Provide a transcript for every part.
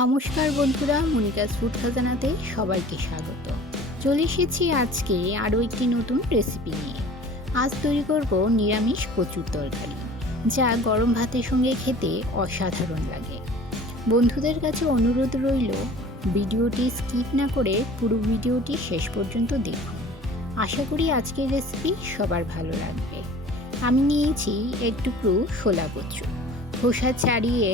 নমস্কার বন্ধুরা, Monica's food খাজানাতে সবাইকে স্বাগত। চলে এসেছি আজকে আরও একটি নতুন রেসিপি নিয়ে। আজ তৈরি করব নিরামিষ কচুর তরকারি, যা গরম ভাতের সঙ্গে খেতে অসাধারণ লাগে। বন্ধুদের কাছে অনুরোধ রইল, ভিডিওটি স্কিপ না করে পুরো ভিডিওটি শেষ পর্যন্ত দেখুন। আশা করি আজকের রেসিপি সবার ভালো লাগবে। আমি নিয়েছি এক টুকরো শোলা কচু, খোসা ছাড়িয়ে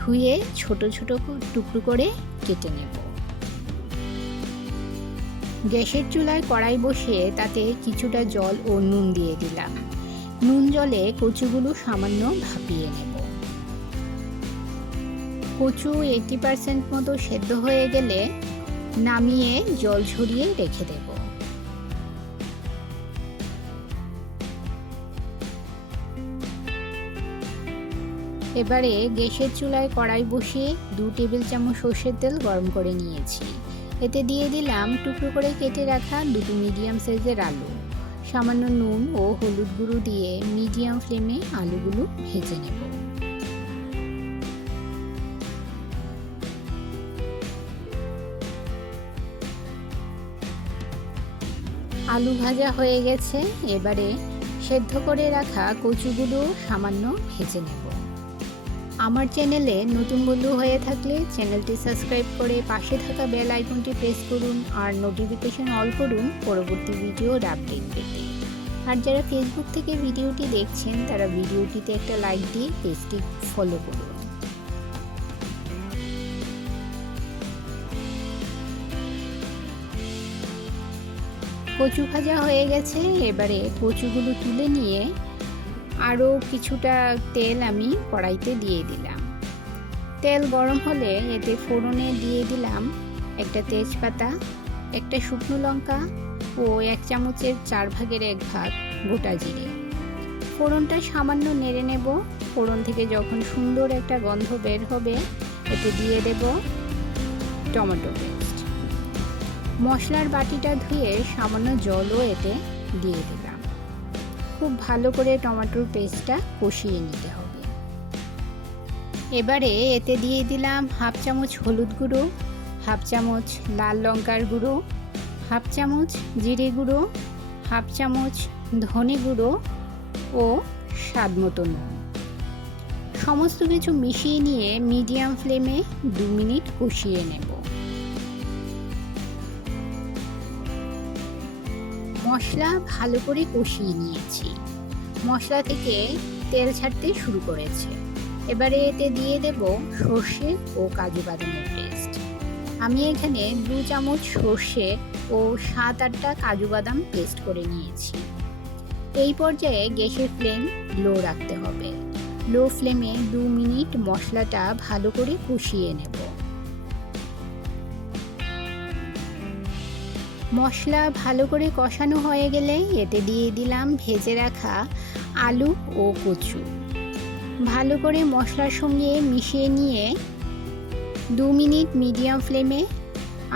ধুয়ে ছোট ছোট টুকরো করে কেটে নেব। গ্যাসের চুলায় কড়াই বসিয়ে তাতে কিছুটা জল ও নুন দিয়ে দিলাম। নুন জলে কচুগুলো সামান্য ভাপিয়ে নেব। কচু 80% মতো সেদ্ধ হয়ে গেলে নামিয়ে জল ঝরিয়ে রেখে দেব। এবারে গ্যাসের চুলায় কড়াই বসিয়ে 2 টেবিল চামচ সর্ষের তেল গরম করে নিয়েছি। এতে দিয়ে দিলাম টুকরো করে কেটে রাখা দুটো মিডিয়াম সাইজের আলু। সামান্য নুন ও হলুদ গুঁড়ো দিয়ে মিডিয়াম ফ্লেমে আলুগুলো ভেজে নেব। আলু ভাজা হয়ে গেছে, এবারে সেদ্ধ করে রাখা কচুগুলো সামান্য ভেজে নেব। আমার চ্যানেলে নতুন বন্ধু হয়ে থাকলে চ্যানেলটি সাবস্ক্রাইব করে পাশে থাকা বেল আইকনটি প্রেস করুন আর নোটিফিকেশন অল করুন পরবর্তী ভিডিওর আপডেট পেতে। আর যারা ফেসবুক থেকে ভিডিওটি দেখছেন তারা ভিডিওটিতে একটা লাইক দিয়ে পেজটি ফলো করুন। কচু ভাজা হয়ে গেছে, এবারে কচুগুলো তুলে নিয়ে আরও কিছুটা তেল আমি কড়াইতে দিয়ে দিলাম। তেল গরম হলে এতে ফোড়নে দিয়ে দিলাম একটা তেজপাতা, একটা শুকনো লঙ্কা ও 1 চামচের 4 ভাগের 1 ভাগ গোটা জিরে। ফোড়নটা সামান্য নেড়ে নেব। ফোড়ন থেকে যখন সুন্দর একটা গন্ধ বের হবে এতে দিয়ে দেব টমেটো পেস্ট। মশলার বাটিটা ধুয়ে সামান্য জলও এতে দিয়ে দিলাম। খুব ভালো করে টমেটোর পেস্টটা কষিয়ে নিতে হবে। এবারে এতে দিয়ে দিলাম 1/2 চামচ হলুদ গুঁড়ো, 1/2 চামচ লাল লঙ্কার গুঁড়ো, 1/2 চামচ জিরে গুঁড়ো, 1/2 চামচ ধনে গুঁড়ো ও স্বাদ মতো নুন। সমস্ত কিছু মিশিয়ে নিয়ে মিডিয়াম ফ্লেমে 2 মিনিট কষিয়ে নেব। মশলা ভালো করে কষিয়ে নিয়েছি। মশলা থেকে তেল ছাড়তে শুরু করেছে। এবারে এতে দিয়ে দেব সর্ষে ও কাজু বাদামের পেস্ট। আমি এখানে 2 চামচ সর্ষে ও 7-8টা কাজু বাদাম পেস্ট করে নিয়েছি। এই পর্যায়ে গ্যাসের ফ্লেম লো রাখতে হবে। লো ফ্লেমে 2 মিনিট মশলাটা ভালো করে কষিয়ে নেব। মশলা ভালো করে কষানো হয়ে গেলে এতে দিয়ে দিলাম ভেজে রাখা আলু ও কচু। ভালো করে মশলার সঙ্গে মিশিয়ে নিয়ে 2 মিনিট মিডিয়াম ফ্লেমে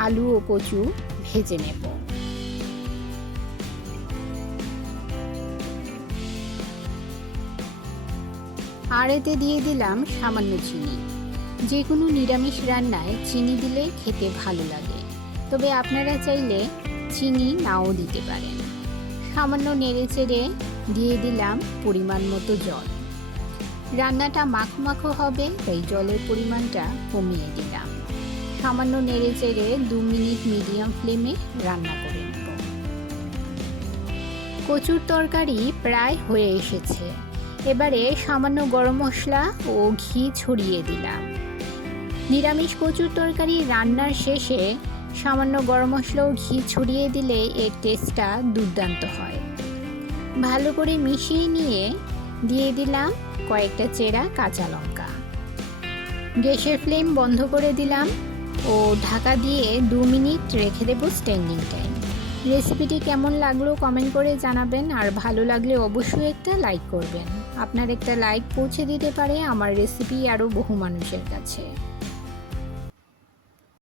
আলু ও কচু ভেজে নেব। আর এতে দিয়ে দিলাম সামান্য চিনি। যে কোনো নিরামিষ রান্নায় চিনি দিলে খেতে ভালো লাগে, তবে আপনারা চাইলে চিনি নাও দিতে পারেন। সামান্য নেড়ে চেড়ে দিয়ে দিলাম পরিমাণ মতো জল। রান্নাটা মাখো মাখো হবে তাই জলের পরিমাণটা কমিয়ে দিলাম। সামান্য নেড়ে চেড়ে 2 মিনিট মিডিয়াম ফ্লেমে রান্না করে নেব। কচুর তরকারি প্রায় হয়ে এসেছে। এবারে সামান্য গরম মশলা ও ঘি ছড়িয়ে দিলাম। নিরামিষ কচুর তরকারি রান্নার শেষে সামান্য গরম মশলা ও ঘি ছড়িয়ে দিলে এর টেস্টটা দুর্দান্ত হয়। ভালো করে মিশিয়ে নিয়ে দিয়ে দিলাম কয়েকটা চেরা কাঁচা লঙ্কা। গ্যাসের ফ্লেম বন্ধ করে দিলাম ও ঢাকা দিয়ে 2 মিনিট রেখে দেব স্ট্যান্ডিং টাইম। রেসিপিটি কেমন লাগলো কমেন্ট করে জানাবেন, আর ভালো লাগলে অবশ্যই একটা লাইক করবেন। আপনার একটা লাইক পৌঁছে দিতে পারে আমার রেসিপি আরও বহু মানুষের কাছে।